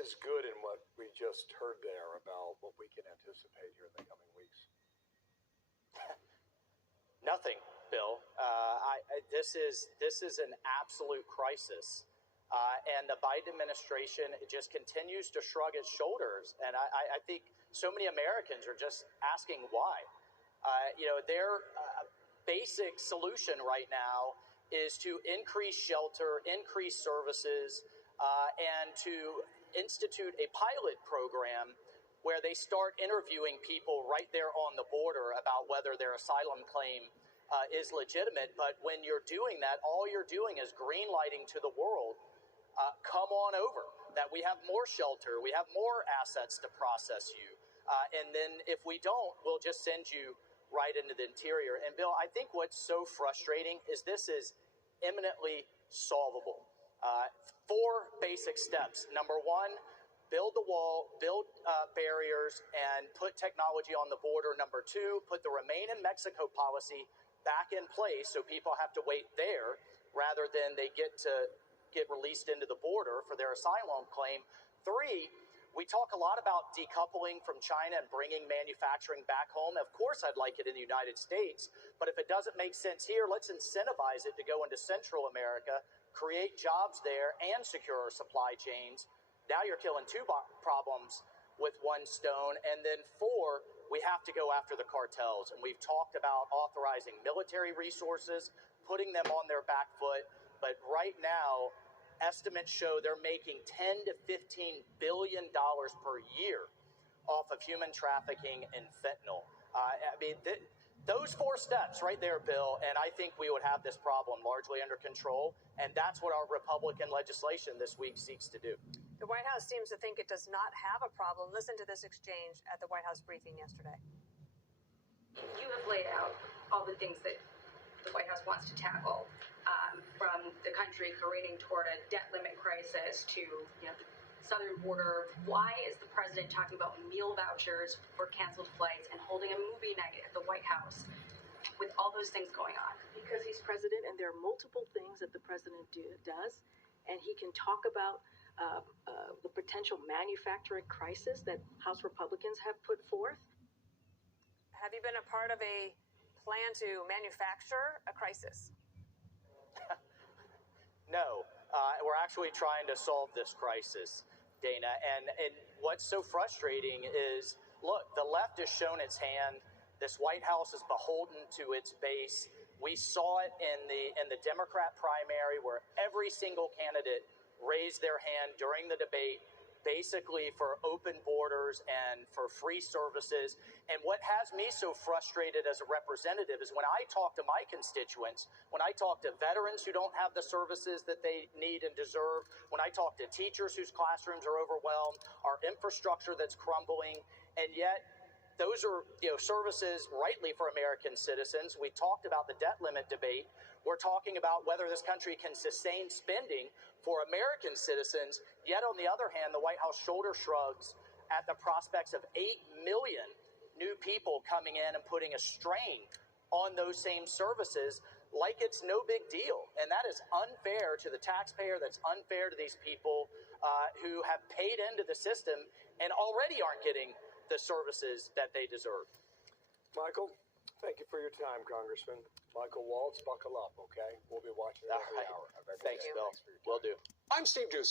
is good in what we just heard there about what we can anticipate here in the coming weeks? Nothing, Bill. This is an absolute crisis, and the Biden administration just continues to shrug its shoulders. And I think so many Americans are just asking why. Their basic solution right now is to increase shelter, increase services, and to institute a pilot program where they start interviewing people right there on the border about whether their asylum claim is legitimate. But when you're doing that, all you're doing is greenlighting to the world, come on over, that we have more shelter, we have more assets to process you. And then if we don't, we'll just send you right into the interior. And Bill, I think what's so frustrating is this is imminently solvable. 4 basic steps. Number 1, build the wall, build barriers, and put technology on the border. Number 2, put the Remain in Mexico policy back in place so people have to wait there rather than they get released into the border for their asylum claim. 3, we talk a lot about decoupling from China and bringing manufacturing back home. Of course, I'd like it in the United States, but if it doesn't make sense here, let's incentivize it to go into Central America, create jobs there, and secure our supply chains. Now you're killing 2 problems with 1 stone. And then 4, we have to go after the cartels. And we've talked about authorizing military resources, putting them on their back foot. But right now, estimates show they're making $10 to $15 billion per year off of human trafficking and fentanyl. Those 4 steps right there, Bill, and I think we would have this problem largely under control, and that's what our Republican legislation this week seeks to do. The White House seems to think it does not have a problem. Listen to this exchange at the White House briefing yesterday. You have laid out all the things that the White House wants to tackle, from the country careening toward a debt limit crisis to the southern border. Why is the president talking about meal vouchers for canceled flights and holding a movie night at the White House with all those things going on? Because he's president, and there are multiple things that the president does, and he can talk about the potential manufacturing crisis that House Republicans have put forth. Have you been a part of a plan to manufacture a crisis? No, we're actually trying to solve this crisis, Dana. And what's so frustrating is, look, the left has shown its hand. This White House is beholden to its base. We saw it in the Democrat primary, where every single candidate raised their hand during the debate, basically for open borders and for free services. And what has me so frustrated as a representative is when I talk to my constituents, when I talk to veterans who don't have the services that they need and deserve, when I talk to teachers whose classrooms are overwhelmed, our infrastructure that's crumbling, and yet those are services rightly for American citizens. We talked about the debt limit debate. We're talking about whether this country can sustain spending for American citizens. Yet, on the other hand, the White House shoulder shrugs at the prospects of 8 million new people coming in and putting a strain on those same services like it's no big deal. And that is unfair to the taxpayer. That's unfair to these people who have paid into the system and already aren't getting the services that they deserve. Michael, thank you for your time, Congressman. Michael Waltz, buckle up, okay? We'll be watching every hour. Thanks, Bill. Thanks for your time. Will do. I'm Steve Doocy.